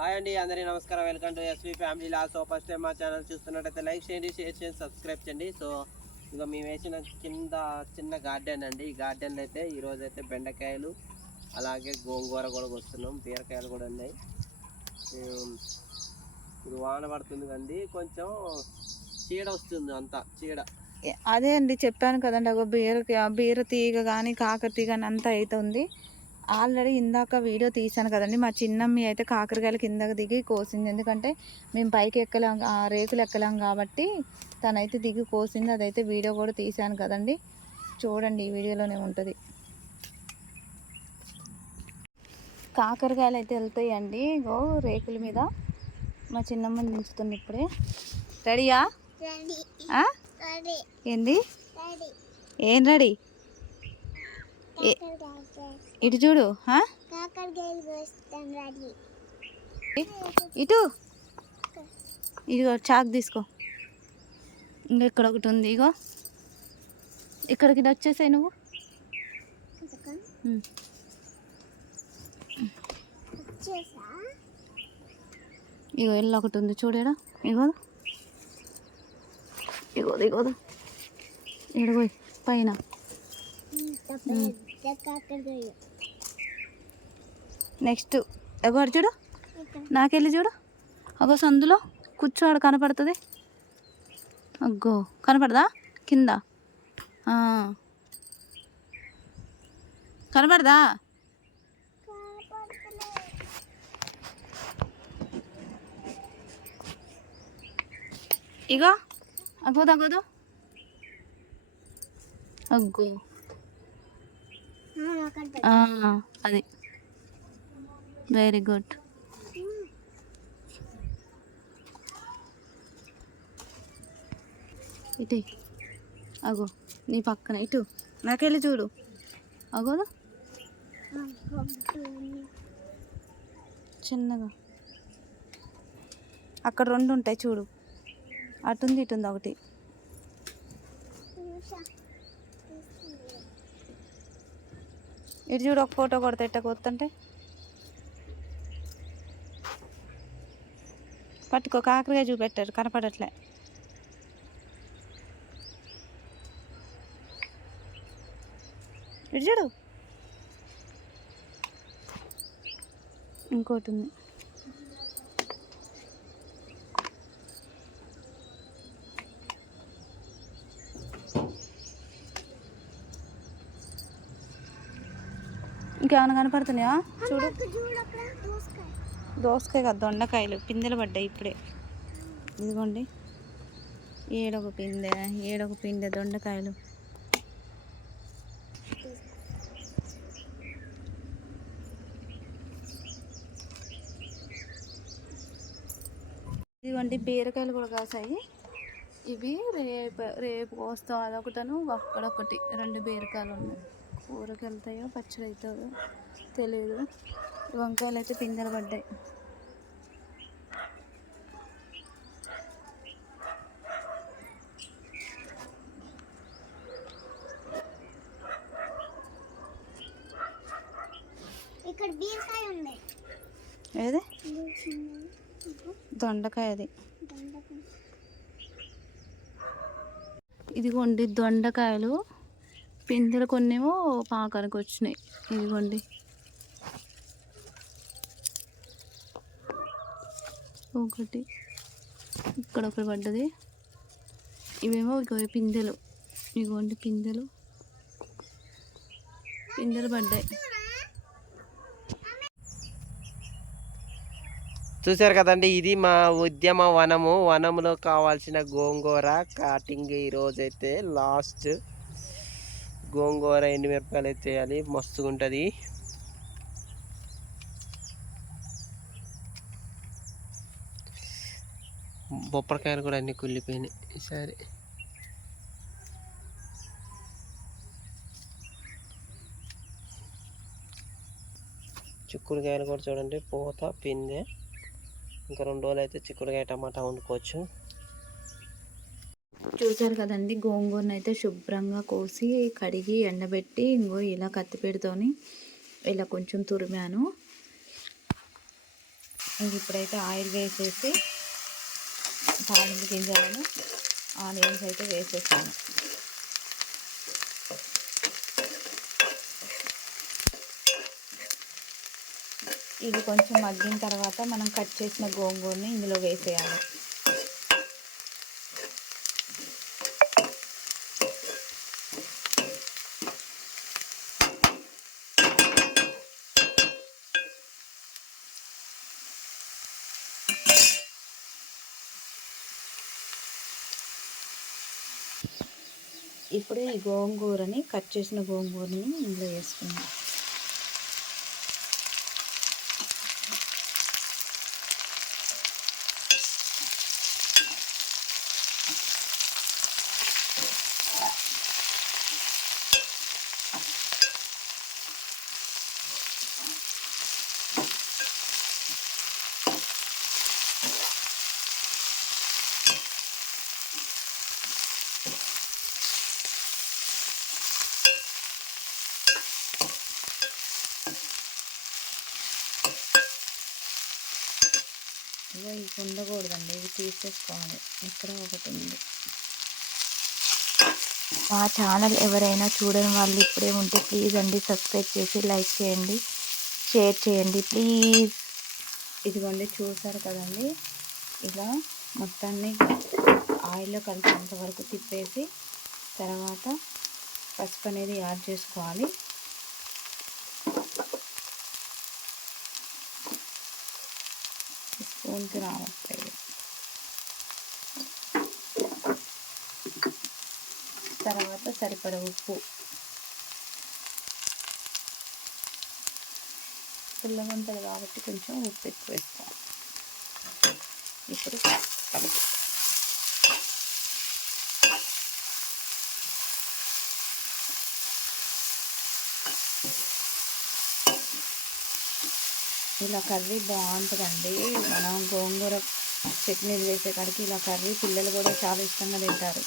Hi అండి అందరికీ నమస్కారం. వెల్కమ్ టు ఎస్వి ఫ్యామిలీ లా సో ఫస్ట్ టైం మా ఛానల్ చూస్తున్నట్టయితే లైక్ చేయండి షేర్ చేయండి సబ్స్క్రైబ్ చేయండి. సో ఇక మేము వేసిన కింద చిన్న గార్డెన్ అండి. ఈ గార్డెన్లో అయితే ఈరోజు అయితే బెండకాయలు అలాగే గోంగూర కూడా వస్తున్నాం బీరకాయలు కూడా ఉన్నాయి. ఇది వాన పడుతుంది కండి. కొంచెం చీడ వస్తుంది అంతా చీడ. అదే అండి చెప్పాను కదండి ఒక బీర బీర తీగ కానీ కాకర తీగ అని అంతా అవుతుంది ఆల్రెడీ ఇందాక వీడియో తీసాను కదండి. మా చిన్నమ్మి అయితే కాకరకాయలు కిందకి దిగి కోసింది. ఎందుకంటే మేము పైకి ఎక్కలేం రేకులు ఎక్కలేం కాబట్టి తనైతే దిగి కోసింది. అదైతే వీడియో కూడా తీసాను కదండి. చూడండి ఈ వీడియోలోనే ఉంటుంది. కాకరకాయలు అయితే వెళ్తాయండి. ఇగో రేకుల మీద మా చిన్నమ్మని దించుతుంది ఇప్పుడే. రెడీయా? ఏంది? ఏం రెడీ? ఏ- ఇటు చూడు? ఇటు? ఇదిగో చాక్ తీసుకో. ఇంకా ఇక్కడ ఒకటి ఉంది ఇగో. ఇక్కడికి వచ్చేసాయి నువ్వు. ఇగో ఇల్లు ఒకటి ఉంది చూడేడా ఇగో. ఇగో ఇగోదు ఇడగోయ్ పైన. నెక్స్ట్ ఎవరు చూడు? నాకెళ్ళి చూడు. అగో సందులో కూర్చోడు కనపడుతుంది. అగ్గో కనపడదా? కింద. కనపడదా? ఇగో అగ్గోదు అగ్గోదు అగ్గో. అది. Very good. ఇటు అగో నీ పక్కన ఇటు. నాకెళ్ళి చూడు. అగోదా చిన్నగా. అక్కడ రెండు ఉంటాయి చూడు. అటుంది ఇటుంది ఒకటి. ఇటు చూడు ఒక ఫోటో కొడితే కొత్త కొత్తంటే పట్టుకో కాకరకాయ చూపెట్టారు కనపడట్లే. ఇటు చూడు. ఇంకోటి ఉంది. ఇంకేమైనా కనపడుతున్నాయా? చూడు. దోసకాయ కాదు దొండకాయలు పిందెలు పడ్డాయి ఇప్పుడే. ఇదిగోండి. ఏడొక పిందె ఏడొక పిందె దొండకాయలు. ఇదిగోండి బీరకాయలు కూడా కాసాయి. ఇవి రేపు రేపు కోస్తాం అదొకటను అక్కడొకటి రెండు బీరకాయలు ఉన్నాయి. కూరకి వెళ్తాయో పచ్చడి అవుతుందో తెలియదు వంకాయలు అయితే పిందెలు పడ్డాయి. ఇక్కడ బీరకాయ ఉంది. ఏది? దొండకాయ. అది ఇదిగోండి దొండకాయలు. పిందెలు కొన్నేమో పాకానికి వచ్చినాయి. ఇదిగోండి. ఒకటి. ఇక్కడ ఒకటి పడ్డది. ఇవేమో ఇక పిందెలు. ఇగోండి పిందెలు. పిందెలు పడ్డాయి. చూశారు కదండి ఇది మా ఉద్యమ వనము. వనములో కావాల్సిన గోంగూర కటింగ్ ఈ రోజైతే లాస్ట్. గోంగూర ఎండుమిరపకాయలు అయితే మస్తుగా ఉంటుంది బొప్పరికాయలు కూడా అన్నీ కుళ్ళిపోయినాయి ఈసారి. చిక్కుడుకాయలు కూడా చూడండి పూత పిందె. ఇంకా రెండు రోజులు అయితే చిక్కుడుకాయ టమాటా వండుకోవచ్చు. చూసారు కదండి గోంగూరను అయితే శుభ్రంగా కోసి కడిగి ఎండబెట్టి ఇంకో ఇలా కత్తిపేడుతోని ఇలా కొంచెం తురిమాను. ఇంక ఇప్పుడైతే ఆయిల్ వేసేసి తాలింపు గింజలను ఆనియన్స్ అయితే వేసేసాను. ఇది కొంచెం మగ్గిన తర్వాత మనం కట్ చేసిన గోంగూరని ఇందులో వేసేయాలి. ఇప్పుడు ఈ గోంగూరని కట్ చేసిన గోంగూరని ఇందులో వేసుకుందాం. ఇగో ఇవి ఉండకూడదండి ఇవి తీసేసుకోవాలి. ఇక్కడ ఒకటి ఉంది. మా ఛానల్ ఎవరైనా చూడని వాళ్ళు ఇప్పుడే ఉంటే ప్లీజ్ అండి సబ్స్క్రైబ్ చేసి లైక్ చేయండి. షేర్ చేయండి. ప్లీజ్. ఇదిగోండి చూసారు కదండి? ఇలా మొత్తాన్ని ఆయిల్లో కలిసేంత వరకు తిప్పేసి తర్వాత పసుపు అనేది యాడ్ చేసుకోవాలి. స్పూన్కి రావట్లేదు. తర్వాత సరిపడ ఉప్పు. పుల్లగా కాబట్టి కొంచెం ఉప్పు ఎక్కువ వేస్తాం ఇప్పుడు కలిపి ఇలా కర్రీ బాగుంటుందండి. మనం గోంగూర చట్నీలు వేసే కాడికి ఇలా కర్రీ పిల్లలు కూడా చాలా ఇష్టంగా తింటారు.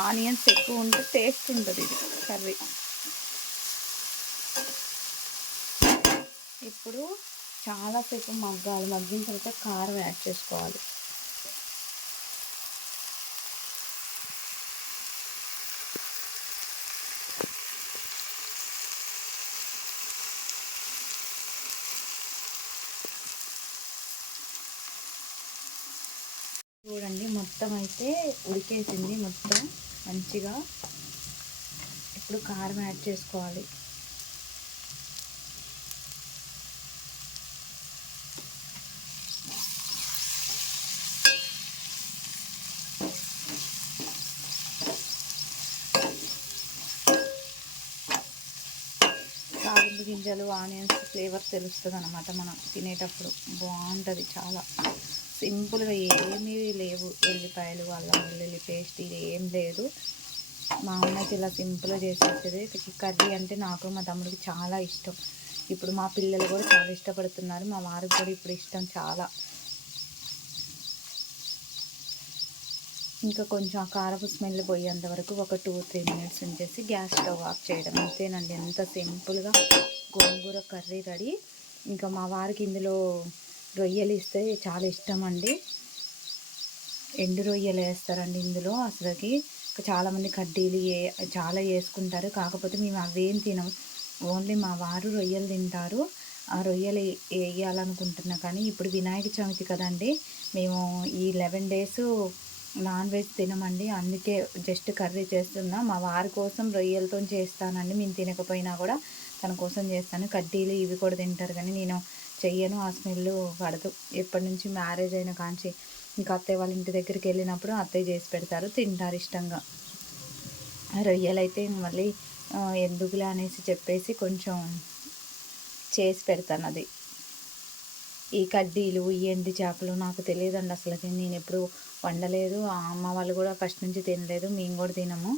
ఆనియన్స్ ఎక్కువ ఉంటే టేస్ట్ ఉంటుంది ఇది కర్రీ. ఇప్పుడు చాలాసేపు మగ్గాలి. మగ్గిన తర్వాత కారం యాడ్ చేసుకోవాలి. చూడండి మొత్తం అయితే ఉడికేసింది. మొత్తం మంచిగా ఇప్పుడు కారం యాడ్ చేసుకోవాలి తాలింపు గింజలు ఆనియన్స్ ఫ్లేవర్ తెలుస్తుంది అనమాట మనం తినేటప్పుడు. బాగుంటుంది చాలా. సింపుల్గా ఏమీ లేవు. ఎల్లిపాయలు అల్లం వెల్లుల్లి పేస్ట్ ఇది ఏం లేదు. మా అమ్మకి ఇలా సింపుల్గా చేసేది కర్రీ అంటే నాకు మా తమ్ముడికి చాలా ఇష్టం. ఇప్పుడు మా పిల్లలు కూడా చాలా ఇష్టపడుతున్నారు. మా వారికి కూడా ఇప్పుడు ఇష్టం చాలా. ఇంకా కొంచెం కారపు స్మెల్ పోయేంత వరకు ఒక టూ త్రీ మినిట్స్ ఉంచేసి గ్యాస్ స్టవ్ ఆఫ్ చేయడం. అంతేనండి. ఎంత సింపుల్గా గోంగూర కర్రీ రెడీ. ఇంకా మా వారికి ఇందులో రొయ్యలు ఇస్తే చాలా ఇష్టం అండి ఎండు రొయ్యలు వేస్తారండి ఇందులో అసలుకి. చాలామంది కడ్డీలు చాలా వేసుకుంటారు. కాకపోతే మేము అవేం తినం. ఓన్లీ మా వారు రొయ్యలు తింటారు. ఆ రొయ్యలు వేయాలనుకుంటున్నా కానీ ఇప్పుడు వినాయక చవితి కదండి. మేము ఈ లెవెన్ డేస్ నాన్ వెజ్ తినమండి. అందుకే జస్ట్ కర్రీ చేస్తున్నా. మా వారి కోసం రొయ్యలతో చేస్తానండి. మేము తినకపోయినా కూడా తన కోసం చేస్తాను. కడ్డీలు ఇవి కూడా తింటారు కానీ నేను చెయ్యను. ఆ స్మెల్ పడదు. ఎప్పటి నుంచి మ్యారేజ్ అయిన కాంచి ఇంకా అత్తయ్య వాళ్ళ ఇంటి దగ్గరికి వెళ్ళినప్పుడు అత్తయ్య చేసి పెడతారు. తింటారు ఇష్టంగా. రొయ్యలైతే మళ్ళీ ఎందుకులే అనేసి చెప్పేసి కొంచెం చేసి పెడతాను అది. ఈ కడ్డీలు ఈ ఎండి చేపలు నాకు తెలియదండి అసలు నేను ఎప్పుడు వండలేదు. ఆ అమ్మ వాళ్ళు కూడా ఫస్ట్ నుంచి తినలేదు. మేము కూడా తినము.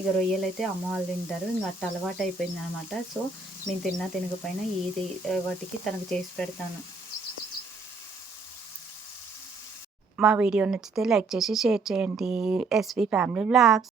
ఇక రొయ్యలు అయితే అమ్మ వాళ్ళు తింటారు. ఇంకా అట్ట అలవాటు అయిపోయింది అనమాట సో మేము తిన్నా తినకపోయినా ఏది వాటికి తనకు చేసి పెడతాను. మా వీడియో నచ్చితే లైక్ చేసి షేర్ చేయండి. SV family vlogs.